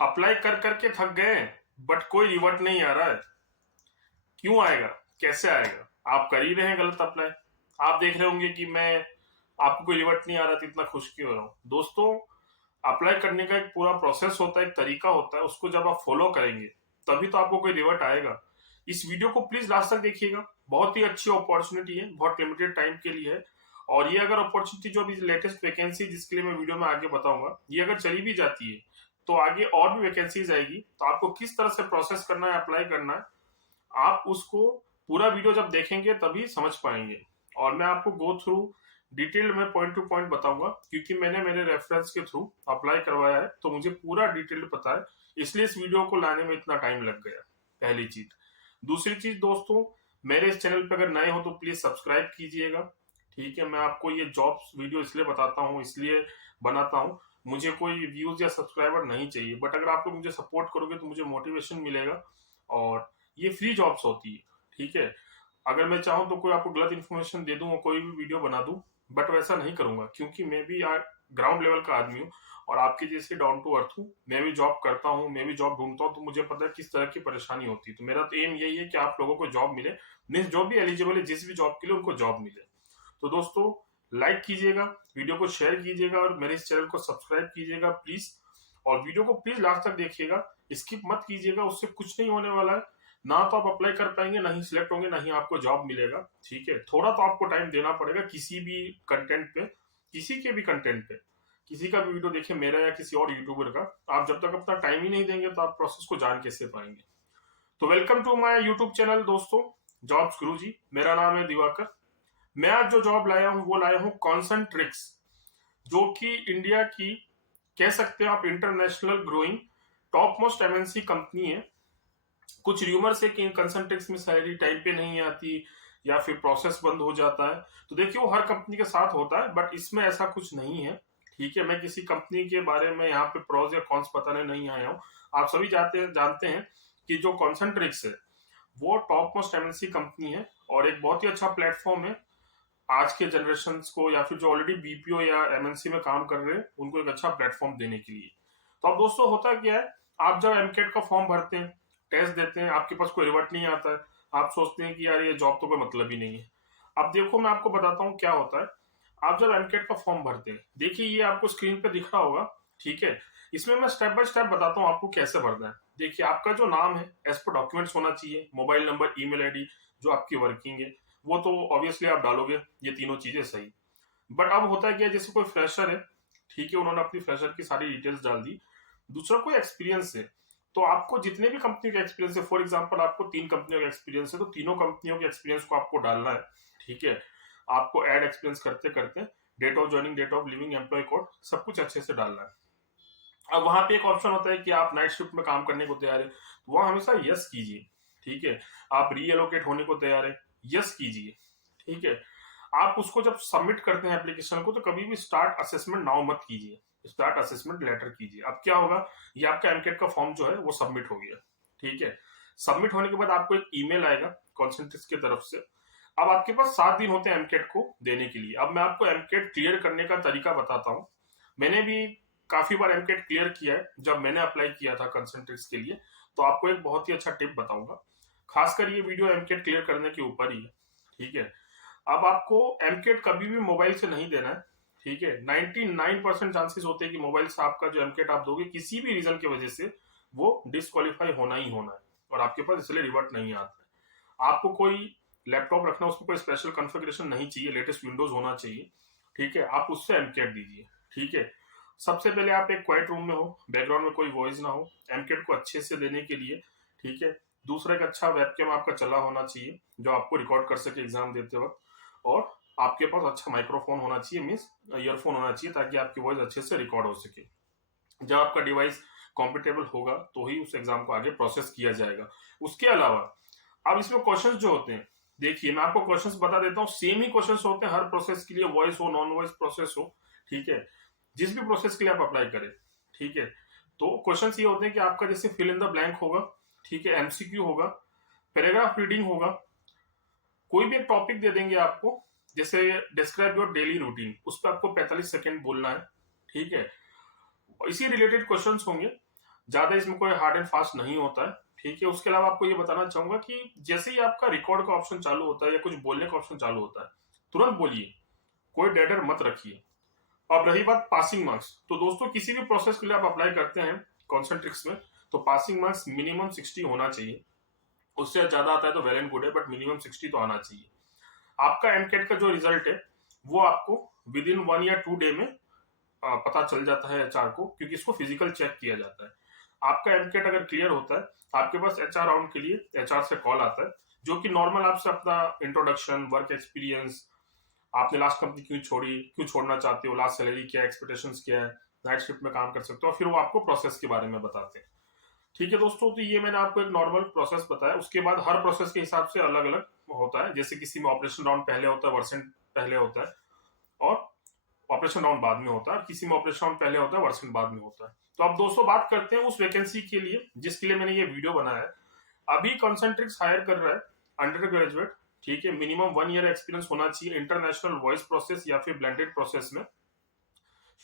Apply कर करके थक गए बट कोई रिवर्ट नहीं आ रहा है। क्यों आएगा? कैसे आएगा? आप कर ही रहे हैं गलत अप्लाई। आप देख रहे होंगे कि मैं आपको कोई रिवर्ट नहीं आ रहा तो इतना खुश क्यों हो रहा हूँ। दोस्तों, अप्लाई करने का एक पूरा प्रोसेस होता है, एक तरीका होता है, उसको जब आप फॉलो करेंगे तभी तो आपको कोई रिवर्ट आएगा। इस वीडियो को प्लीज लास्ट तक देखिएगा। बहुत ही अच्छी अपॉर्चुनिटी है, बहुत लिमिटेड टाइम के लिए है। और ये अगर अपॉर्चुनिटी जो अभी लेटेस्ट वैकेंसी जिसके लिए मैं वीडियो में आगे बताऊंगा, ये अगर चली भी जाती है तो आगे और भी वैकेंसीज आएगी। तो आपको किस तरह से प्रोसेस करना है, अप्लाई करना है, आप उसको पूरा वीडियो जब देखेंगे तभी समझ पाएंगे। और मैं आपको गो थ्रू डिटेल में पॉइंट टू पॉइंट बताऊंगा, क्योंकि मैंने मेरे रेफरेंस के थ्रू अप्लाई करवाया है तो मुझे पूरा डिटेल पता है, इसलिए इस वीडियो को लाने में इतना टाइम लग गया। पहली चीज। दूसरी चीज दोस्तों, मेरे इस चैनल पर अगर नए हो तो प्लीज सब्सक्राइब कीजिएगा। ठीक है, मैं आपको ये जॉब्स वीडियो इसलिए बताता हूँ, इसलिए बनाता हूँ। मुझे कोई व्यूज या सब्सक्राइबर नहीं चाहिए, बट अगर आप लोग मुझे सपोर्ट करोगे तो मुझे मोटिवेशन मिलेगा। और ये फ्री जॉब्स होती है। ठीक है, अगर मैं चाहूँ तो कोई आपको गलत इन्फॉर्मेशन दे दूं और कोई भी वीडियो बना दूं, बट वैसा नहीं करूंगा, क्योंकि मैं भी यार ग्राउंड लेवल का आदमी हूँ और आपके जैसे डाउन टू अर्थ हूँ। मैं भी जॉब करता हूँ, मैं भी जॉब ढूंढता हूँ, तो मुझे पता है किस तरह की परेशानी होती है। तो मेरा तो एम यही है कि आप लोगों को जॉब मिले, मीन्स जो भी एलिजिबल है जिस भी जॉब के लिए उनको जॉब मिले। तो दोस्तों, लाइक कीजिएगा, वीडियो को शेयर कीजिएगा और मेरे इस चैनल को सब्सक्राइब कीजिएगा प्लीज। और वीडियो को प्लीज लास्ट तक देखिएगा, स्किप मत कीजिएगा, उससे कुछ नहीं होने वाला है। ना तो आप अप्लाई कर पाएंगे, ना ही सिलेक्ट होंगे, ना ही आपको जॉब मिलेगा। ठीक है, थोड़ा तो आपको टाइम देना पड़ेगा किसी भी कंटेंट पे, किसी के भी कंटेंट पे। किसी का भी वीडियो देखे, मेरा या किसी और यूट्यूबर का, आप जब तक अपना टाइम ही नहीं देंगे तो आप प्रोसेस को जान कैसे पाएंगे। तो welcome to my YouTube channel दोस्तों, जॉब्स गुरुजी। मेरा नाम है दिवाकर। मैं आज जो जॉब लाया हूँ वो लाया हूँ कॉन्सेंट्रिक्स, जो कि इंडिया की, कह सकते हैं आप, international growing top most MNC company है। कुछ र्यूमर्स है कि कंसल्टेंट्स में सैलरी टाइम पे नहीं आती या फिर प्रोसेस बंद हो जाता है। तो देखिए, वो हर कंपनी के साथ होता है, बट इसमें ऐसा कुछ नहीं है। ठीक है, मैं किसी कंपनी के बारे में यहाँ पे प्रोज या कॉन्स बताने नहीं आया हूँ। आप सभी जानते हैं कि जो कॉन्सेंट्रिक्स है वो टॉप मोस्ट एमएनसी कंपनी है और एक बहुत ही अच्छा प्लेटफॉर्म है आज के जनरेशन को, या फिर जो ऑलरेडी बीपीओ या एमएनसी में काम कर रहे हैं उनको एक अच्छा प्लेटफॉर्म देने के लिए। तो अब दोस्तों होता क्या है, आप जब एमकेट का फॉर्म भरते हैं, टेस्ट देते हैं, आपके पास कोई रिवर्ट नहीं आता है, आप सोचते हैं कि यार ये जॉब तो कोई मतलब ही नहीं है। अब देखो, मैं आपको बताता हूँ क्या होता है। आप जब एमकेट का फॉर्म भरते हैं, देखिए ये आपको स्क्रीन पे दिख रहा होगा। ठीक है, इसमें मैं स्टेप बाय स्टेप बताता हूँ आपको कैसे भरना है। देखिए, आपका जो नाम है एज पर डॉक्यूमेंट्स होना चाहिए, मोबाइल नंबर, ईमेल आईडी, जो आपकी वर्किंग है वो तो ऑब्वियसली आप डालोगे, ये तीनों चीजें सही। बट अब होता है क्या, जैसे कोई फ्रेशर है, ठीक है, उन्होंने अपनी फ्रेशर की सारी डिटेल्स डाल दी। दूसरा कोई एक्सपीरियंस है, तो आपको जितने भी कंपनी का एक्सपीरियंस है, फॉर एग्जांपल आपको 3 कंपनियों का एक्सपीरियंस है तो तीनों कंपनियों के एक्सपीरियंस को आपको डालना है। ठीक है, आपको ऐड एक्सपीरियंस करते करते date of joining, date of living, employ code, सब कुछ अच्छे से डालना है। अब वहां पे एक ऑप्शन होता है कि आप नाइट शिफ्ट में काम करने को तैयार है, तो वहां हमेशा यस कीजिए। ठीक है, आप रीएलोकेट होने को तैयार है, यस कीजिए। ठीक है, आप उसको जब सबमिट करते हैं एप्लीकेशन को, तो कभी भी स्टार्ट असेसमेंट नाउ मत कीजिए, स्टार्ट असेसमेंट लेटर कीजिए। अब क्या होगा, ये आपका एमकेट का फॉर्म जो है वो सबमिट हो गया। ठीक है, सबमिट होने के बाद आपको एक ईमेल आएगा कॉन्सेंट्रिक्स की तरफ से। अब आपके पास 7 दिन होते हैं एमकेट को देने के लिए। अब मैं आपको एमकेट क्लियर करने का तरीका बताता हूँ। मैंने भी काफी बार एमकेट क्लियर किया है जब मैंने अप्लाई किया था कंसल्टेंट्स के लिए। तो आपको एक बहुत ही अच्छा टिप बताऊंगा, खासकर ये वीडियो एमकेट क्लियर करने के ऊपर ही है। ठीक है, अब आपको एमकेट कभी भी मोबाइल से नहीं देना है। ठीक है, 99% चांसेस होते हैं कि मोबाइल से आपका जो एमकेट आप दोगे किसी भी रीजन की वजह से वो डिस्क्वालीफाई होना ही होना है, और आपके पास इसलिए रिवर्ट नहीं आता है। आपको कोई लैपटॉप रखना, उसमें कोई स्पेशल कॉन्फ़िगरेशन नहीं चाहिए, लेटेस्ट विंडोज होना चाहिए। ठीक है, आप उससे एमकेट दीजिए। ठीक है, सबसे पहले आप एक क्वाइट रूम में हो, बैकग्राउंड में कोई वॉइस ना हो, एमकेट को अच्छे से देने के लिए। ठीक है, दूसरा एक अच्छा वेबकैम आपका चला होना चाहिए जो आपको रिकॉर्ड कर सके एग्जाम देते वक्त। और आपके पास अच्छा माइक्रोफोन होना चाहिए, मीन्स ईयरफोन होना चाहिए, ताकि आपकी वॉइस अच्छे से रिकॉर्ड हो सके। जब आपका डिवाइस कॉम्पिटेबल होगा तो ही उस एग्जाम को आगे प्रोसेस किया जाएगा। उसके अलावा अब इसमें क्वेश्चंस जो होते हैं, देखिए मैं आपको क्वेश्चंस बता देता हूँ, सेम ही क्वेश्चंस होते हैं हर प्रोसेस के लिए, वॉइस हो, नॉन वॉइस प्रोसेस हो। ठीक है, जिस भी प्रोसेस के लिए आप अप्लाई करें। ठीक है, तो क्वेश्चन ये होते हैं कि आपका जैसे फिल इन द ब्लैंक होगा, ठीक है, एमसीक्यू होगा, पैराग्राफ रीडिंग होगा, कोई भी एक टॉपिक दे देंगे आपको, जैसे डिस्क्राइब योर डेली रूटीन, उस पर आपको 45 सेकेंड बोलना है। ठीक है, और इसी रिलेटेड क्वेश्चंस होंगे। ज्यादा इसमें कोई हार्ड एंड फास्ट नहीं होता है, ठीक है। उसके अलावा आपको ये बताना चाहूंगा कि जैसे ही आपका रिकॉर्ड का ऑप्शन चालू होता है या कुछ बोलने का ऑप्शन चालू होता है, तुरंत बोलिए, कोई डेड एयर मत रखिए। अब रही बात पासिंग मार्क्स, तो दोस्तों किसी भी प्रोसेस के लिए आप अप्लाई करते हैं कॉन्सेंट्रिक्स में, तो पासिंग मार्क्स मिनिमम 60 होना चाहिए। उससे ज्यादा आता है तो वेल एंड गुड है, बट मिनिमम 60 तो आना चाहिए। आपका एमकेट का जो रिजल्ट है वो आपको विद इन 1 या 2 डे में पता चल जाता है एचआर को, क्योंकि इसको फिजिकल चेक किया जाता है। आपका एमकेट अगर क्लियर होता है, आपके पास एचआर राउंड के लिए एचआर से कॉल आता है, जो कि नॉर्मल आपसे अपना इंट्रोडक्शन, वर्क एक्सपीरियंस, आपने लास्ट कंपनी क्यों छोड़ी, क्यों छोड़ना चाहते हो, लास्ट सैलरी क्या है, एक्सपेक्टेशंस क्या है, नाइट शिफ्ट में काम कर सकते हो, फिर वो आपको प्रोसेस के बारे में बताते हैं। ठीक है दोस्तों, तो ये मैंने आपको एक नॉर्मल प्रोसेस बताया। उसके बाद हर प्रोसेस के हिसाब से अलग अलग होता है, जैसे किसी में ऑपरेशन राउंड पहले होता है, वर्सेंट पहले होता है, और ऑपरेशन राउंड बाद में होता है, किसी में ऑपरेशन राउंड पहले होता है, वर्सेंट बाद में होता है। तो अब दोस्तों बात करते हैं उस वैकेंसी के लिए जिसके लिए मैंने ये वीडियो बनाया है। अभी कॉन्सेंट्रिक्स हायर कर रहा है अंडर ग्रेजुएट, ठीक है। मिनिमम 1 ईयर एक्सपीरियंस होना चाहिए इंटरनेशनल वॉइस प्रोसेस या फिर ब्लेंडेड प्रोसेस में।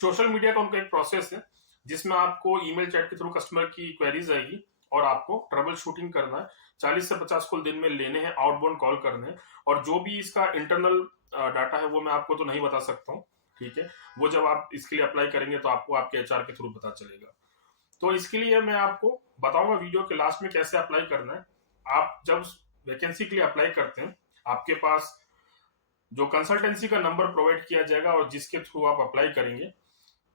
सोशल मीडिया का उनका एक प्रोसेस है जिसमें आपको ईमेल चैट के थ्रू कस्टमर की क्वेरीज आएगी और आपको ट्रबल शूटिंग करना है। 40 से 50 कॉल दिन में लेने हैं, आउटबाउंड कॉल करने हैं, और जो भी इसका इंटरनल डाटा है वो मैं आपको तो नहीं बता सकता हूँ, ठीक है। वो जब आप इसके लिए अप्लाई करेंगे तो आपको आपके एचआर के थ्रू पता चलेगा। तो इसके लिए मैं आपको बताऊंगा वीडियो के लास्ट में कैसे अप्लाई करना है। आप जब वैकेंसी के लिए अप्लाई करते हैं, आपके पास जो कंसल्टेंसी का नंबर प्रोवाइड किया जाएगा और जिसके थ्रू आप अप्लाई करेंगे,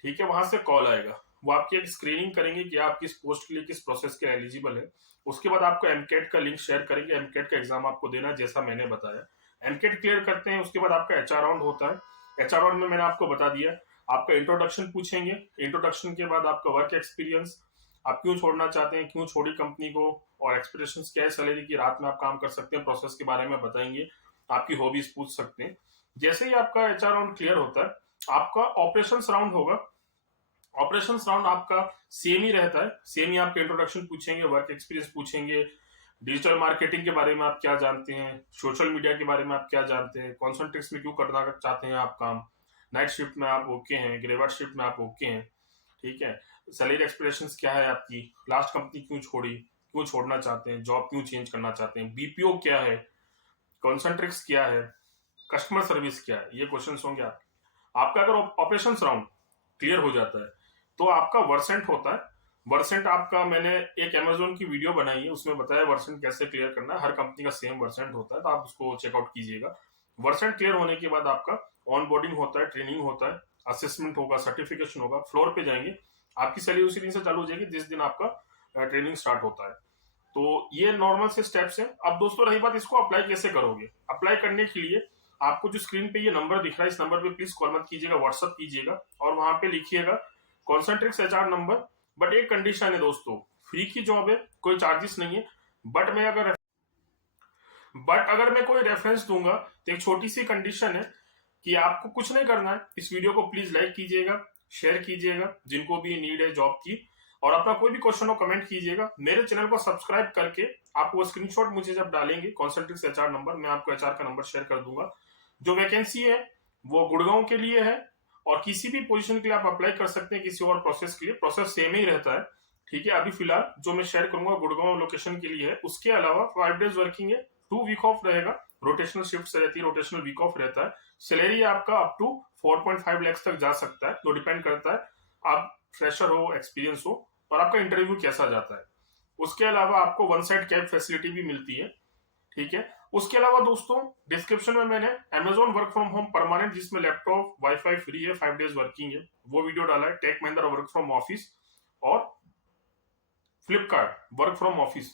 ठीक है, वहां से कॉल आएगा। वो आपकी एक स्क्रीनिंग करेंगे कि आप किस पोस्ट के लिए, किस प्रोसेस के एलिजिबल है। उसके बाद आपको एमकेट का लिंक शेयर करेंगे, एमकेट का एग्जाम आपको देना है जैसा मैंने बताया। एमकेट क्लियर करते हैं, उसके बाद आपका एचआर राउंड होता है। एचआर राउंड में मैंने आपको बता दिया, आपका इंट्रोडक्शन पूछेंगे, इंट्रोडक्शन के बाद आपका वर्क एक्सपीरियंस, आप क्यों छोड़ना चाहते हैं, क्यों छोड़ी कंपनी को, और एक्सपेक्टेशंस क्या है सैलरी की, रात में आप काम कर सकते हैं, प्रोसेस के बारे में बताएंगे, आपकी हॉबीज पूछ सकते हैं। जैसे ही आपका एचआर राउंड क्लियर होता है, आपका ऑपरेशंस राउंड होगा। ऑपरेशंस राउंड आपका सेम ही रहता है, सेम ही आपके इंट्रोडक्शन पूछेंगे, वर्क एक्सपीरियंस पूछेंगे, डिजिटल मार्केटिंग के बारे में आप क्या जानते हैं, सोशल मीडिया के बारे में आप क्या जानते हैं, कॉन्सेंट्रिक्स में क्यों करना चाहते हैं आप काम, नाइट शिफ्ट में आप ओके हैं, ग्रेवार्ड शिफ्ट में आप ओके हैं, ठीक है। सैलरी एक्सपेक्टेशंस क्या है आपकी, लास्ट कंपनी क्यों छोड़ी, क्यों छोड़ना चाहते हैं, जॉब क्यों चेंज करना चाहते हैं, बीपीओ क्या है, कॉन्सेंट्रिक्स क्या है, कस्टमर सर्विस क्या है, ये क्वेश्चन होंगे आपका। अगर ऑपरेशन राउंड क्लियर हो जाता है तो आपका वर्सेंट होता है। वर्सेंट आपका, मैंने एक अमेजोन की वीडियो बनाई है, उसमें बताया वर्सेंट कैसे क्लियर करना है। हर कंपनी का सेम वर्सेंट होता है, तो आप उसको चेकआउट कीजिएगा। वर्सेंट क्लियर होने के बाद आपका ऑन बोर्डिंग होता है, ट्रेनिंग होता है, असेसमेंट होगा, सर्टिफिकेशन होगा, फ्लोर पे जाएंगे, आपकी सैलरी उसी दिन से चालू हो जाएगी जिस दिन आपका ट्रेनिंग स्टार्ट होता है। तो ये नॉर्मल से स्टेप्स है। अब दोस्तों रही बात इसको अप्लाई कैसे करोगे। अप्लाई करने के लिए आपको जो स्क्रीन पे ये नंबर दिख रहा है, इस नंबर पे प्लीज कॉल मत कीजिएगा, व्हाट्सअप कीजिएगा, और वहां पे लिखिएगा कॉन्सेंट्रिक्स एचआर नंबर। बट एक कंडीशन है दोस्तों, फ्री की जॉब है, कोई चार्जेस नहीं है। बट अगर मैं कोई रेफरेंस दूंगा तो एक छोटी सी कंडीशन है कि आपको कुछ नहीं करना है, इस वीडियो को प्लीज लाइक कीजिएगा, शेयर कीजिएगा जिनको भी नीड है जॉब की, और अपना कोई भी क्वेश्चन हो कमेंट कीजिएगा। मेरे चैनल को सब्सक्राइब करके आप वो स्क्रीनशॉट मुझे जब डालेंगे कॉन्सेंट्रिक्स एचआर नंबर, मैं आपको एचआर का नंबर शेयर कर दूंगा। जो वैकेंसी है वो गुड़गांव के लिए है, और किसी भी पोजीशन के लिए आप अप्लाई कर सकते हैं, किसी और प्रोसेस के लिए प्रोसेस सेम ही रहता है, ठीक है। अभी फिलहाल जो मैं शेयर करूंगा गुड़गांव लोकेशन के लिए है। उसके अलावा 5 डेज वर्किंग है, 2 वीक ऑफ रहेगा, रोटेशनल शिफ्ट रहती है, रोटेशनल वीक ऑफ रहता है। सैलरी आपका अप टू 4.5 लाख तक जा सकता है, तो डिपेंड करता है आप फ्रेशर हो, एक्सपीरियंस हो, और आपका इंटरव्यू कैसा जाता है। उसके अलावा आपको वन साइड कैब फैसिलिटी भी मिलती है, ठीक है। उसके अलावा दोस्तों डिस्क्रिप्शन में मैंने Amazon work from home permanent, जिसमें लैपटॉप वाईफाई फ्री है, 5 डेज वर्किंग है, वो वीडियो डाला है। Tech Mahindra work from office और फ्लिपकार्ट वर्क फ्रॉम ऑफिस,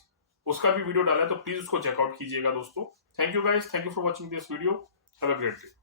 उसका भी वीडियो डाला है, तो प्लीज उसको चेकआउट कीजिएगा दोस्तों। Thank you guys, thank you for watching this video, have a great day.